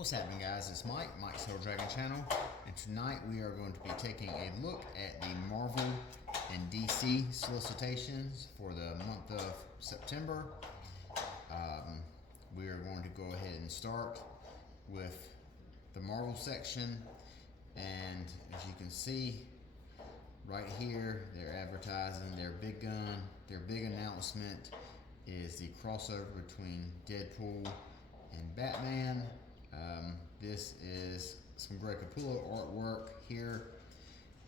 What's happening, guys? It's Mike's Hill Dragon Channel, and tonight we are going to be taking a look at the Marvel and DC solicitations for the month of September. We are going to go ahead and start with the Marvel section, and as you can see right here, they're advertising their big gun. Their big announcement is the crossover between Deadpool and Batman. This is some Greg Capullo artwork here,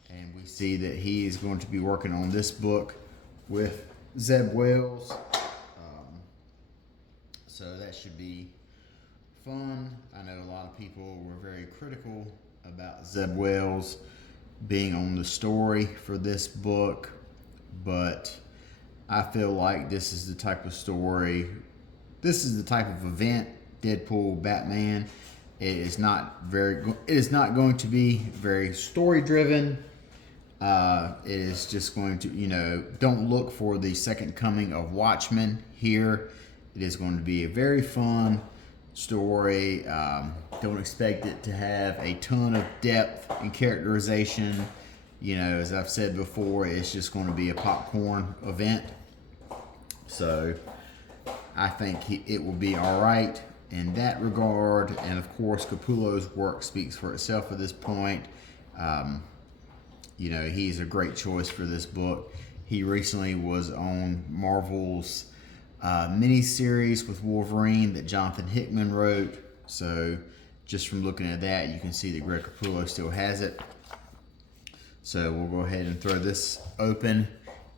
and we see that he is going to be working on this book with Zeb Wells. So that should be fun. I know a lot of people were very critical about Zeb Wells being on the story for this book, but I feel like this is the type of story, this is the type of event, Deadpool, Batman. It is not going to be very story driven. It is just going to, don't look for the second coming of Watchmen here. It is going to be a very fun story. Don't expect it to have a ton of depth and characterization. As I've said before, it's just going to be a popcorn event. So I think it will be all right in that regard. And of course, Capullo's work speaks for itself at this point. He's a great choice for this book. He recently was on Marvel's mini-series with Wolverine that Jonathan Hickman wrote. So just from looking at that, you can see that Greg Capullo still has it. So we'll go ahead and throw this open.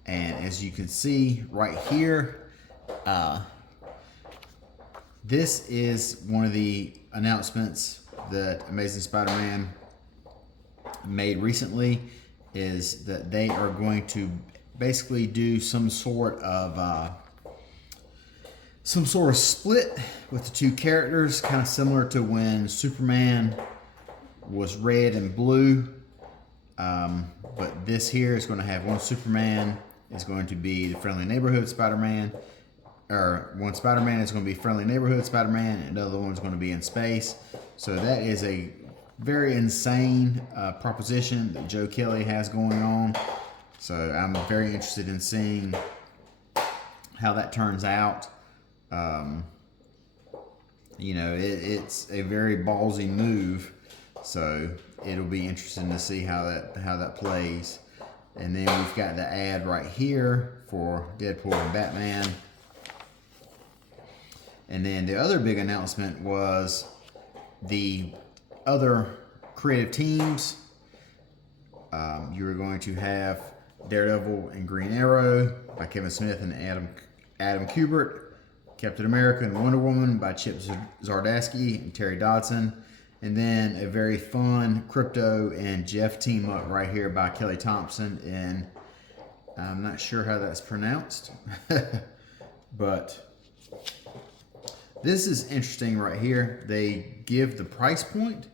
And as you can see right here, this is one of the announcements that Amazing Spider-Man made recently, is that they are going to basically do some sort of split with the two characters, kind of similar to when Superman was red and blue. But this here is going to have one Superman is going to be the friendly neighborhood Spider-Man, or one Spider-Man is going to be friendly neighborhood Spider-Man, and the other one's going to be in space. So that is a very insane proposition that Joe Kelly has going on. So I'm very interested in seeing how that turns out. It's a very ballsy move, so it'll be interesting to see how that plays. And then we've got the ad right here for Deadpool and Batman. And then the other big announcement was the other creative teams. You are going to have Daredevil and Green Arrow by Kevin Smith and Adam Kubert. Captain America and Wonder Woman by Chip Zdarsky and Terry Dodson. And then a very fun Crypto and Jeff team up right here by Kelly Thompson. And I'm not sure how that's pronounced, but this is interesting right here. They give the price point,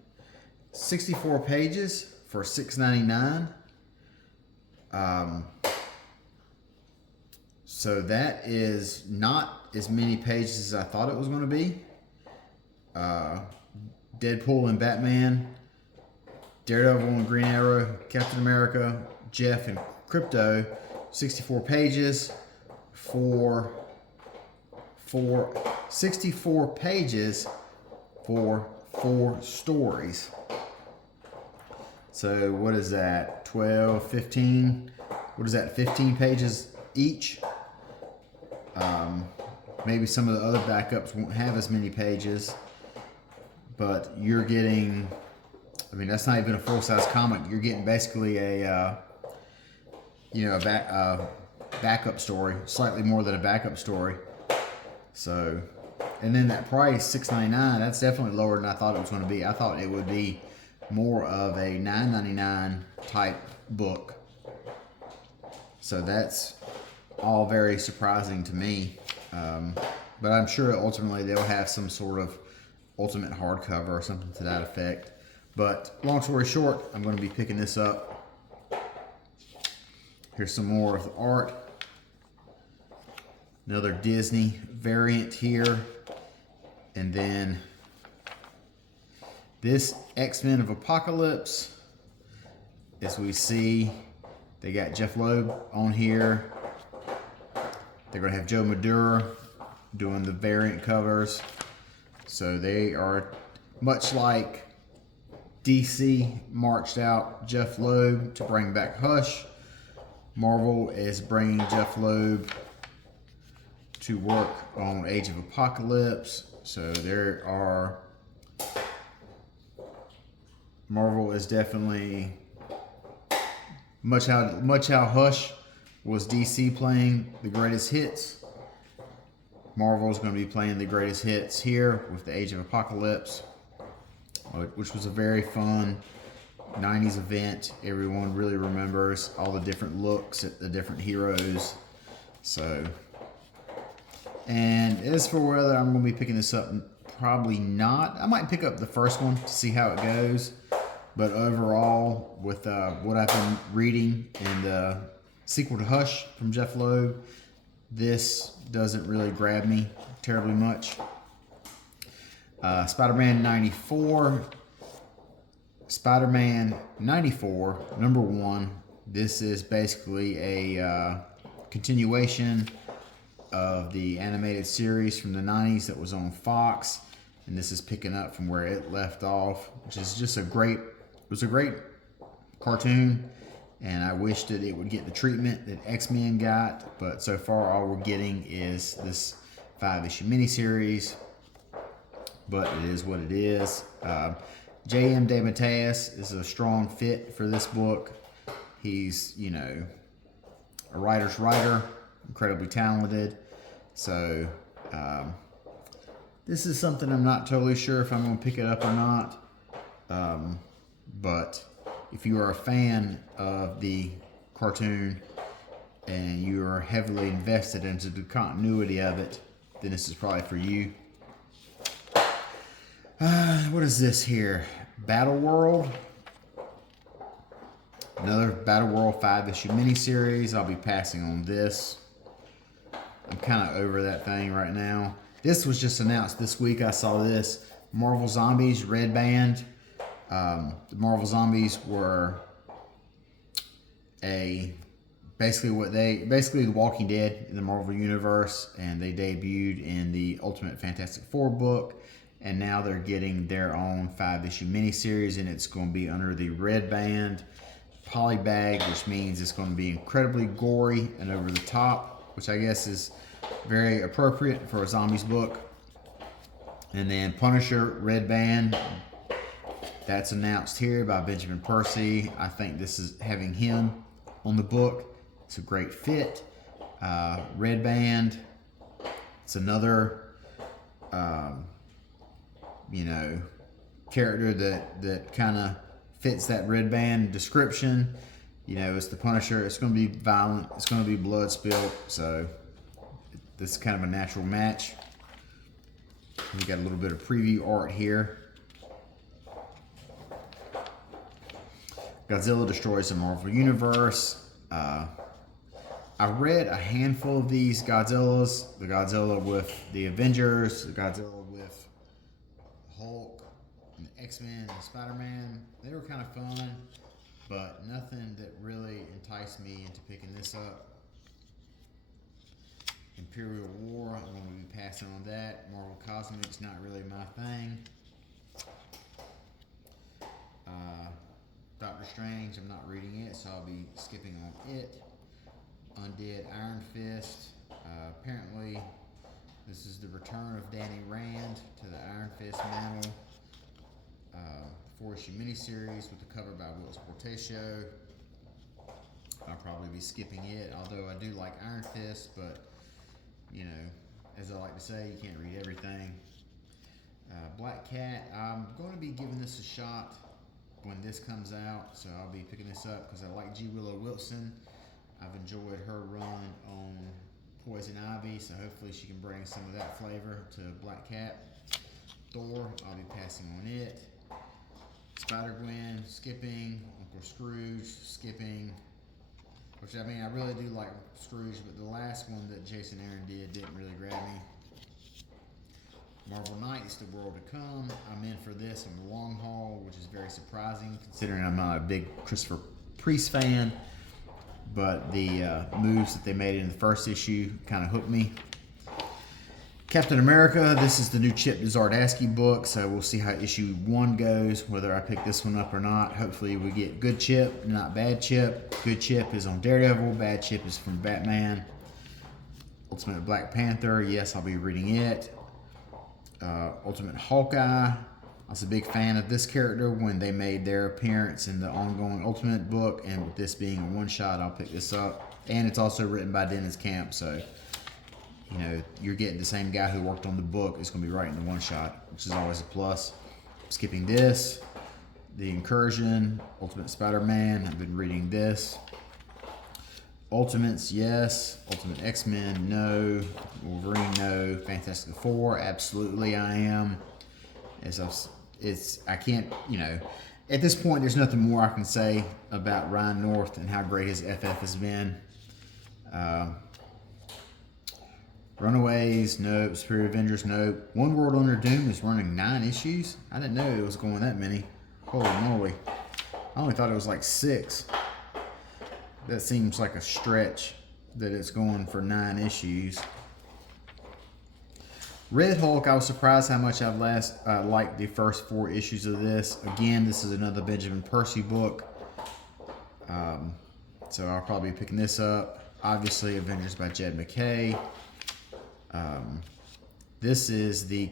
64 pages for $6.99. So that is not as many pages as I thought it was going to be. Deadpool and Batman, Daredevil and Green Arrow, Captain America, Jeff and Crypto, 64 pages for 64 pages for 4 stories. So what is that? 12, 15? What is that? 15 pages each? Maybe some of the other backups won't have as many pages, but you're getting, that's not even a full-size comic. You're getting basically a backup story, slightly more than a backup story. So, and then that price, $6.99, that's definitely lower than I thought it was going to be. I thought it would be more of a $9.99 type book. So that's all very surprising to me. But I'm sure ultimately they'll have some sort of ultimate hardcover or something to that effect. But long story short, I'm going to be picking this up. Here's some more of the art. Another Disney variant here. And then This X-Men of Apocalypse, as we see, they got Jeff Loeb on here. They're going to have Joe Madura doing the variant covers. So they are much like DC marched out Jeff Loeb to bring back Hush. Marvel is bringing Jeff Loeb to work on Age of Apocalypse. So there are... Marvel is definitely much how Hush was DC playing the greatest hits. Marvel is going to be playing the greatest hits here with the Age of Apocalypse, which was a very fun 90s event. Everyone really remembers all the different looks at the different heroes. So, and as for whether I'm going to be picking this up, probably not. I might pick up the first one to see how it goes. But overall, with what I've been reading and the sequel to Hush from Jeff Loeb, this doesn't really grab me terribly much. Spider-Man 94. Spider-Man 94, number 1. This is basically a continuation of the animated series from the 90s that was on Fox. And this is picking up from where it left off, which is just a great cartoon, and I wish that it would get the treatment that X-Men got, but so far all we're getting is this 5-issue miniseries, but it is what it is. J.M. DeMatteis is a strong fit for this book. He's, you know, a writer's writer, incredibly talented, so this is something I'm not totally sure if I'm going to pick it up or not. But if you are a fan of the cartoon and you are heavily invested into the continuity of it, then this is probably for you. What is this here? Battle World. Another Battle World 5-issue miniseries. I'll be passing on this. I'm kind of over that thing right now. This was just announced this week. I saw this. Marvel Zombies Red Band. The Marvel Zombies were basically The Walking Dead in the Marvel Universe, and they debuted in the Ultimate Fantastic Four book, and now they're getting their own 5-issue miniseries, and it's going to be under the Red Band polybag, which means it's going to be incredibly gory and over the top, which I guess is very appropriate for a zombies book. And then Punisher Red Band. That's announced here by Benjamin Percy. I think this is having him on the book. It's a great fit. Red Band. It's another, character that kind of fits that Red Band description. You know, it's the Punisher. It's going to be violent. It's going to be blood spilled. So this is kind of a natural match. We got a little bit of preview art here. Godzilla destroys the Marvel Universe. I read a handful of these Godzillas. The Godzilla with the Avengers, the Godzilla with Hulk, and the X-Men and Spider-Man. They were kind of fun, but nothing that really enticed me into picking this up. Imperial War, I'm going to be passing on that. Marvel Cosmics, not really my thing. Doctor Strange, I'm not reading it, so I'll be skipping on it. Undead Iron Fist. Apparently, this is the return of Danny Rand to the Iron Fist mantle. 4-issue miniseries with the cover by Will Portacio. I'll probably be skipping it, although I do like Iron Fist, but, you know, as I like to say, you can't read everything. Black Cat, I'm going to be giving this a shot when this comes out, so I'll be picking this up because I like G. Willow Wilson. I've enjoyed her run on Poison Ivy, so hopefully she can bring some of that flavor to Black Cat. Thor, I'll be passing on it. Spider-Gwen, skipping. Uncle Scrooge, skipping. Which, I mean, I really do like Scrooge, but the last one that Jason Aaron did didn't really grab me. Marvel Knights, The World to Come. I'm in for this on the long haul, which is very surprising considering I'm not a big Christopher Priest fan. But the moves that they made in the first issue kind of hooked me. Captain America, this is the new Chip Zdarsky book, so we'll see how issue 1 goes, whether I pick this one up or not. Hopefully we get good Chip, not bad Chip. Good Chip is on Daredevil, bad Chip is from Batman. Ultimate Black Panther, yes, I'll be reading it. Ultimate Hawkeye, I was a big fan of this character when they made their appearance in the ongoing Ultimate book, and with this being a one-shot, I'll pick this up. And it's also written by Dennis Camp, so you know, you're getting the same guy who worked on the book is going to be writing the one-shot, which is always a plus. Skipping this, The Incursion, Ultimate Spider-Man, I've been reading this. Ultimates, yes. Ultimate X-Men, no. Wolverine, no. Fantastic Four, absolutely I am. I can't, you know, at this point there's nothing more I can say about Ryan North and how great his FF has been. Runaways, nope. Superior Avengers, nope. One World Under Doom is running 9 issues. I didn't know it was going that many. Holy moly. I only thought it was like 6. That seems like a stretch that it's going for 9 issues. Red Hulk, I was surprised how much I've liked the first 4 issues of this. Again, this is another Benjamin Percy book. So I'll probably be picking this up. Obviously, Avengers by Jed McKay. This is the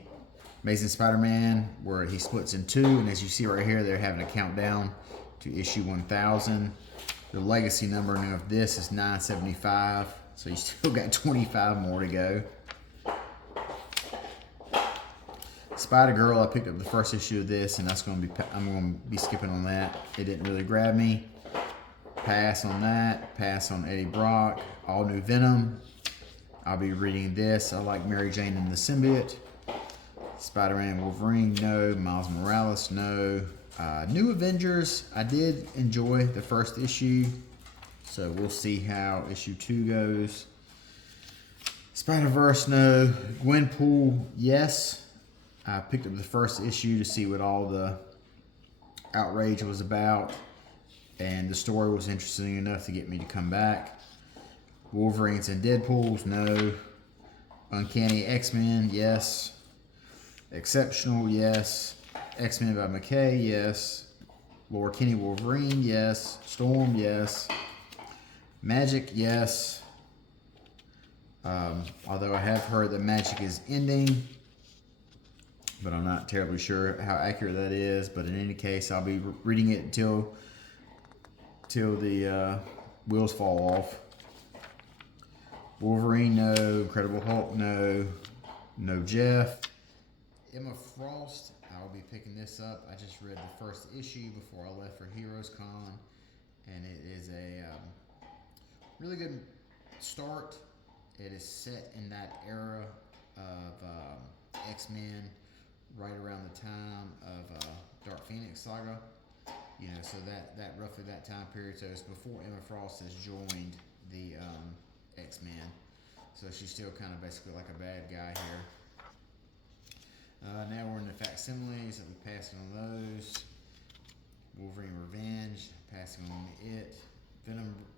Amazing Spider-Man where he splits in 2, and as you see right here, they're having a countdown to issue 1000. The legacy numbering of this is 975, so you still got 25 more to go. Spider-Girl, I picked up the first issue of this, and I'm going to be skipping on that. It didn't really grab me. Pass on that. Pass on Eddie Brock. All New Venom. I'll be reading this. I like Mary Jane and the Symbiote. Spider-Man, Wolverine, no. Miles Morales, no. New Avengers, I did enjoy the first issue, so we'll see how issue 2 goes. Spider-Verse, no. Gwenpool, yes. I picked up the first issue to see what all the outrage was about, and the story was interesting enough to get me to come back. Wolverines and Deadpools, no. Uncanny X-Men, yes. Exceptional, yes. X-Men by McKay, yes. Laura Kinney Wolverine, yes. Storm, yes. Magic, yes. Although I have heard that Magic is ending, but I'm not terribly sure how accurate that is. But in any case, I'll be reading it till the wheels fall off. Wolverine, no. Incredible Hulk, no. No Jeff. Emma Frost, I'll be picking this up. I just read the first issue before I left for Heroes Con, and it is a really good start. It is set in that era of X-Men, right around the time of Dark Phoenix saga. You know, so that roughly that time period. So it's before Emma Frost has joined the X-Men. So she's still kind of basically like a bad guy here. Now we're in the facsimiles. I'll be passing on those. Wolverine Revenge, passing on it.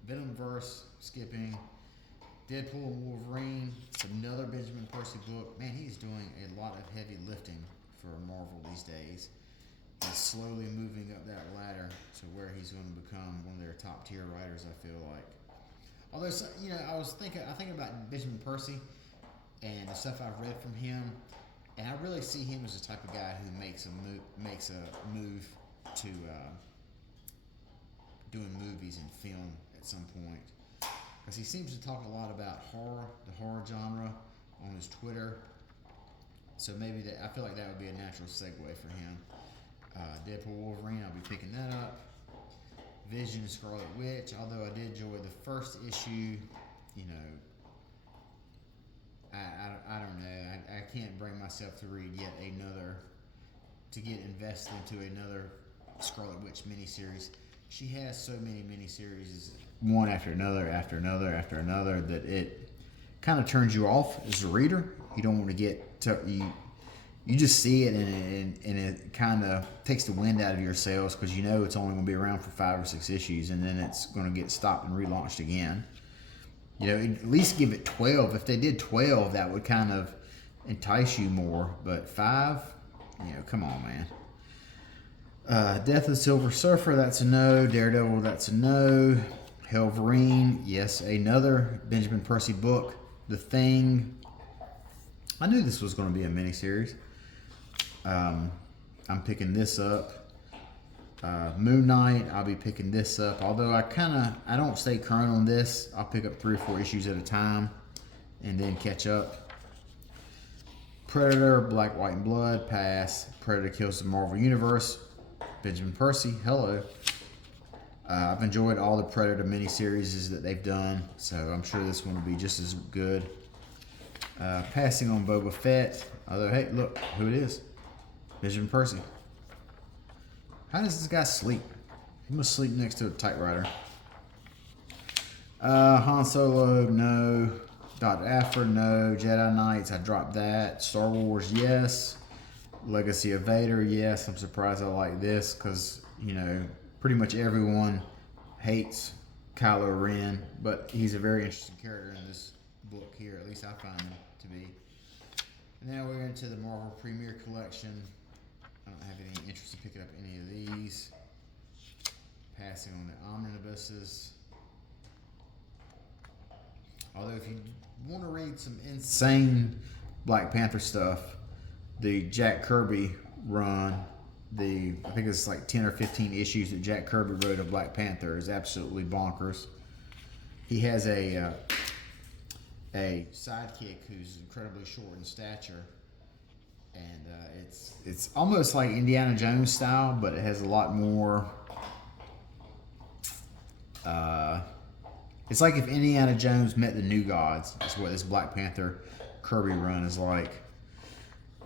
Venomverse, skipping. Deadpool and Wolverine. It's another Benjamin Percy book. Man, he's doing a lot of heavy lifting for Marvel these days. He's slowly moving up that ladder to where he's going to become one of their top tier writers, I feel like. Although, you know, I think about Benjamin Percy and the stuff I've read from him, and I really see him as the type of guy who makes a move to doing movies and film at some point, because he seems to talk a lot about the horror genre on his Twitter. So maybe I feel like that would be a natural segue for him. Deadpool Wolverine, I'll be picking that up. Vision, Scarlet Witch, although I did enjoy the first issue, you know, I don't know. I can't bring myself to read to get invested into another Scarlet Witch miniseries. She has so many miniseries, one after another, that it kind of turns you off as a reader. You don't want to you just see it, and it kind of takes the wind out of your sails, because you know it's only going to be around for 5 or 6 issues, and then it's going to get stopped and relaunched again. You know, at least give it 12. If they did 12, that would kind of entice you more. But 5, you know, come on, man. Death of the Silver Surfer, that's a no. Daredevil, that's a no. Wolverine, yes, another Benjamin Percy book. The Thing, I knew this was going to be a miniseries. I'm picking this up. Moon Knight, I'll be picking this up. Although I don't stay current on this. I'll pick up 3 or 4 issues at a time and then catch up. Predator, Black, White, and Blood, pass. Predator Kills the Marvel Universe, Benjamin Percy, hello. I've enjoyed all the Predator miniseries that they've done, so I'm sure this one will be just as good. Passing on Boba Fett, although, hey, look who it is. Benjamin Percy. How does this guy sleep? He must sleep next to a typewriter. Han Solo, no. Dr. Aphra, no. Jedi Knights, I dropped that. Star Wars, yes. Legacy of Vader, yes. I'm surprised I like this, because, you know, pretty much everyone hates Kylo Ren, but he's a very interesting character in this book here. At least I find him to be. And now we're into the Marvel Premiere Collection. I don't have any interest in picking up any of these. Passing on the omnibuses. Although if you want to read some insane Black Panther stuff, the Jack Kirby run, I think it's like 10 or 15 issues that Jack Kirby wrote of Black Panther, is absolutely bonkers. He has a sidekick who's incredibly short in stature, and it's almost like Indiana Jones style, but it has a lot more. It's like if Indiana Jones met the New Gods. That's what this Black Panther Kirby run is like.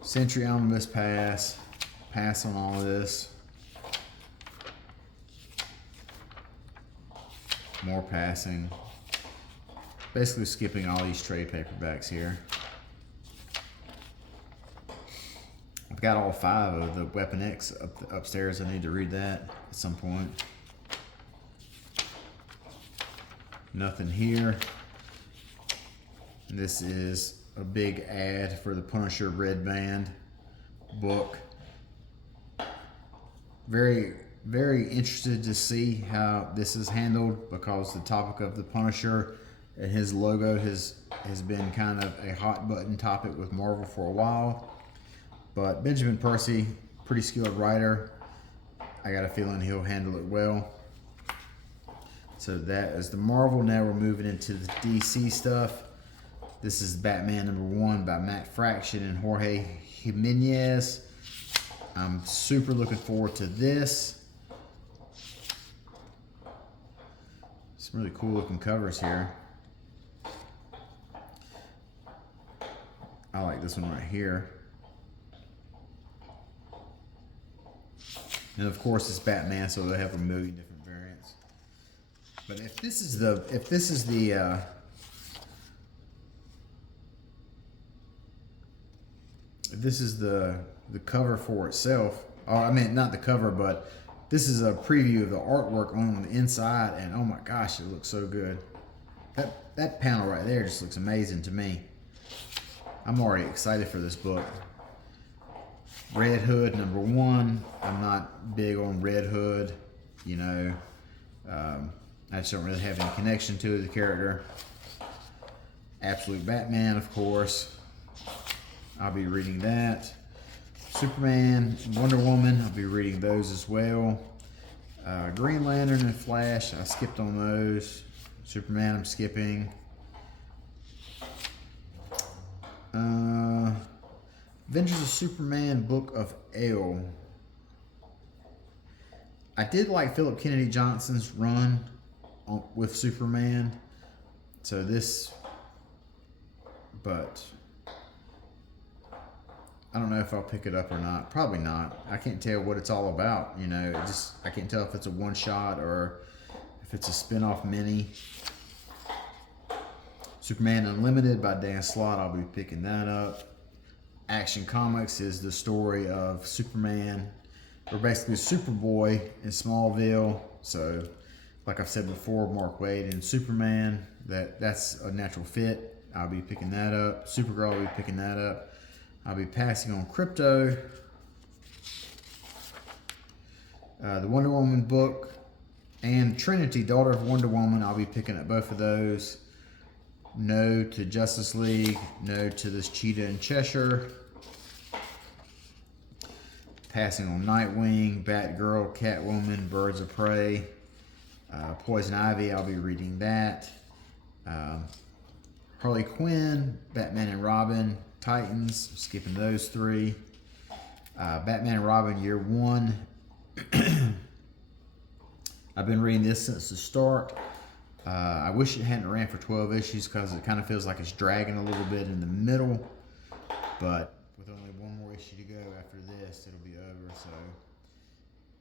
Century Omnibus, pass. Pass on all of this. More passing. Basically skipping all these trade paperbacks here. I've got all 5 of the Weapon X upstairs. I need to read that at some point. Nothing here. This is a big ad for the Punisher Red Band book. Very, very interested to see how this is handled, because the topic of the Punisher and his logo has been kind of a hot button topic with Marvel for a while. But Benjamin Percy, pretty skilled writer. I got a feeling he'll handle it well. So that is the Marvel. Now we're moving into the DC stuff. This is Batman #1 by Matt Fraction and Jorge Jimenez. I'm super looking forward to this. Some really cool looking covers here. I like this one right here. And of course it's Batman, so they have a million different variants. But if this is the cover for itself, or I mean not the cover, but this is a preview of the artwork on the inside, and oh my gosh, it looks so good. That panel right there just looks amazing to me. I'm already excited for this book. Red Hood #1. I'm not big on Red Hood, you know. I just don't really have any connection to the character. Absolute Batman, of course. I'll be reading that. Superman, Wonder Woman, I'll be reading those as well. Green Lantern and Flash, I skipped on those. Superman, I'm skipping. Adventures of Superman, Book of L. I did like Philip Kennedy Johnson's run with Superman. So this, but I don't know if I'll pick it up or not. Probably not. I can't tell what it's all about. You know, I can't tell if it's a one shot or if it's a spin-off mini. Superman Unlimited by Dan Slott. I'll be picking that up. Action Comics is the story of Superman, or basically Superboy in Smallville. So, like I've said before, Mark Waid and Superman, that's a natural fit. I'll be picking that up. Supergirl, I'll be picking that up. I'll be passing on Crypto. The Wonder Woman book and Trinity, Daughter of Wonder Woman, I'll be picking up both of those. No to Justice League. No to this Cheetah in Cheshire. Passing on Nightwing, Batgirl, Catwoman, Birds of Prey, Poison Ivy, I'll be reading that. Harley Quinn, Batman and Robin, Titans, skipping those three. Batman and Robin Year 1. I've been reading this since the start. I wish it hadn't ran for 12 issues because it kind of feels like it's dragging a little bit in the middle. But with only one more issue to go after this, it'll be over. So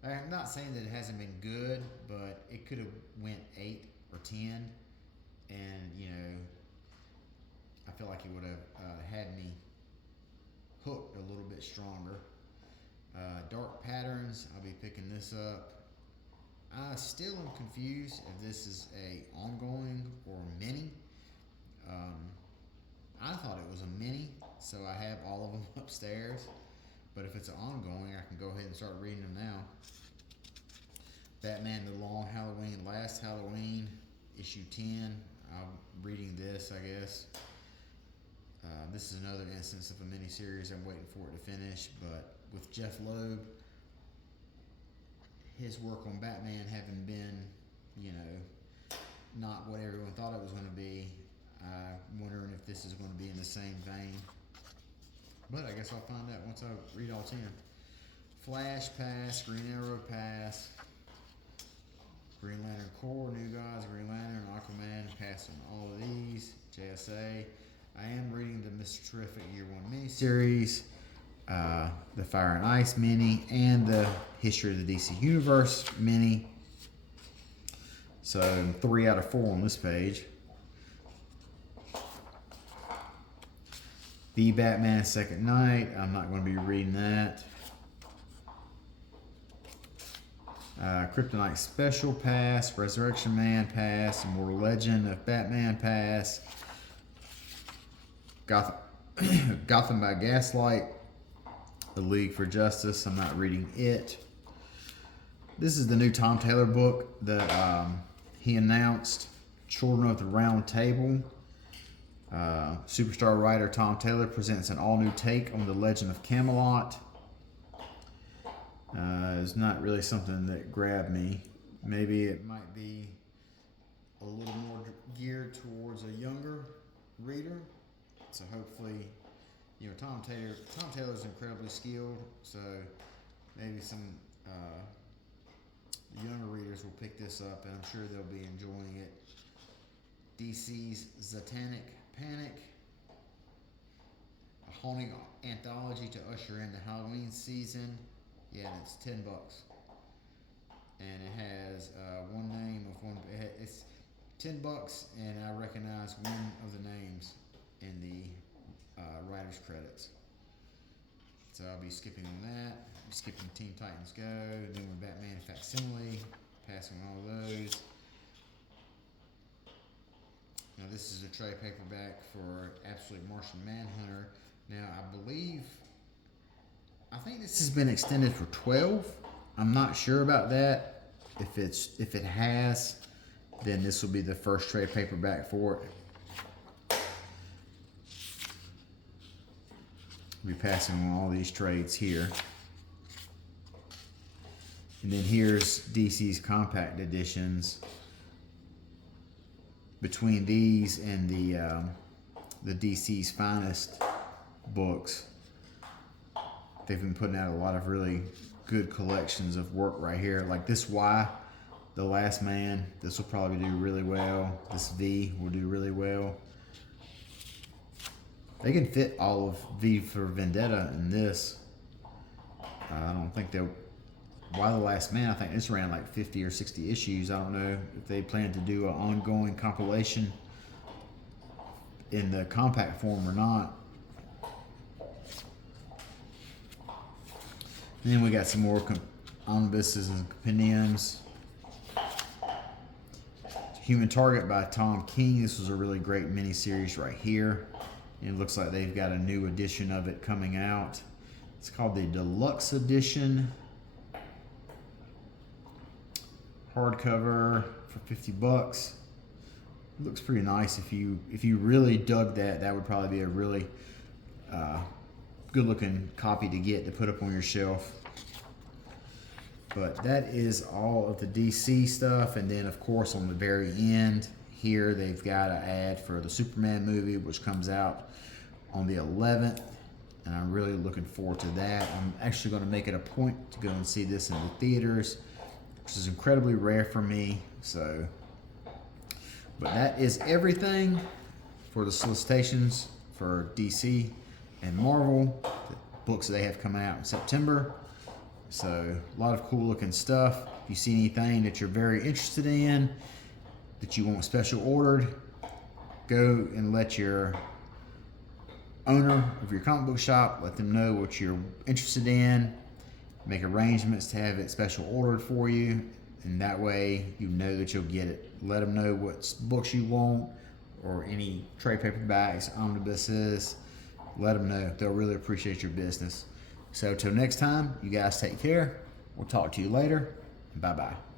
I'm not saying that it hasn't been good, but it could have went 8 or 10. And, you know, I feel like it would have had me hooked a little bit stronger. Dark Patterns, I'll be picking this up. I still am confused if this is a ongoing or mini. I thought it was a mini, so I have all of them upstairs. But if it's an ongoing, I can go ahead and start reading them now. Batman The Long Halloween, Last Halloween, issue 10. I'm reading this, I guess. This is another instance of a miniseries. I'm waiting for it to finish, but with Jeff Loeb, his work on Batman having been, you know, not what everyone thought it was going to be, I'm wondering if this is going to be in the same vein. But I guess I'll find out once I read all 10. Flash pass, Green Arrow pass, Green Lantern Corps, New Gods, Green Lantern, Aquaman, pass on all of these. JSA. I am reading the Mr. Terrific Year 1 miniseries, the Fire and Ice mini, and the History of the DC Universe mini. So 3 out of 4 on this page. The Batman Second Night, I'm not going to be reading that. Kryptonite Special Pass, Resurrection Man Pass, Immortal Legend of Batman Pass, Gotham by Gaslight, The League for Justice, I'm not reading it. This is the new Tom Taylor book that he announced, Children of the Round Table. Superstar writer Tom Taylor presents an all-new take on the legend of Camelot. It's not really something that grabbed me. Maybe it might be a little more geared towards a younger reader. So hopefully, you know, Tom Taylor's incredibly skilled. So maybe some younger readers will pick this up, and I'm sure they'll be enjoying it. DC's Satanic Panic, a haunting anthology to usher in the Halloween season. Yeah, and it's $10, and it has one name of one. It's $10, and I recognize one of the names in the writer's credits. So I'll be skipping on that. I'll be skipping Teen Titans Go, doing Batman Facsimile, passing all those. Now this is a trade paperback for Absolute Martian Manhunter. Now I think this has been extended for 12. I'm not sure about that. If it has, then this will be the first trade paperback for it. We'll be passing on all these trades here. And then here's DC's compact editions. Between these and the DC's Finest books, they've been putting out a lot of really good collections of work right here. Like this Y, The Last Man, this will probably do really well. This V will do really well. They can fit all of V for Vendetta in this. I don't think they'll. Why The Last Man, I think this ran like 50 or 60 issues. I don't know if they plan to do an ongoing compilation in the compact form or not. And then we got some more omnibuses and compendiums. Human Target by Tom King. This was a really great mini-series right here. And it looks like they've got a new edition of it coming out. It's called the Deluxe Edition. Hardcover for 50 bucks. It looks pretty nice. If you really dug that, that would probably be a really good looking copy to get to put up on your shelf. But that is all of the DC stuff. And then of course on the very end here, they've got an ad for the Superman movie, which comes out on the 11th. And I'm really looking forward to that. I'm actually going to make it a point to go and see this in the theaters, which is incredibly rare for me. So, but that is everything for the solicitations for DC and Marvel, the books that they have coming out in September. So a lot of cool looking stuff. If you see anything that you're very interested in, that you want special ordered, go and let your owner of your comic book shop, let them know what you're interested in, make arrangements to have it special ordered for you, and that way you know that you'll get it. Let them know what books you want, or any trade paperbacks, omnibuses. Let them know. They'll really appreciate your business. So till next time, you guys take care. We'll talk to you later. Bye-bye.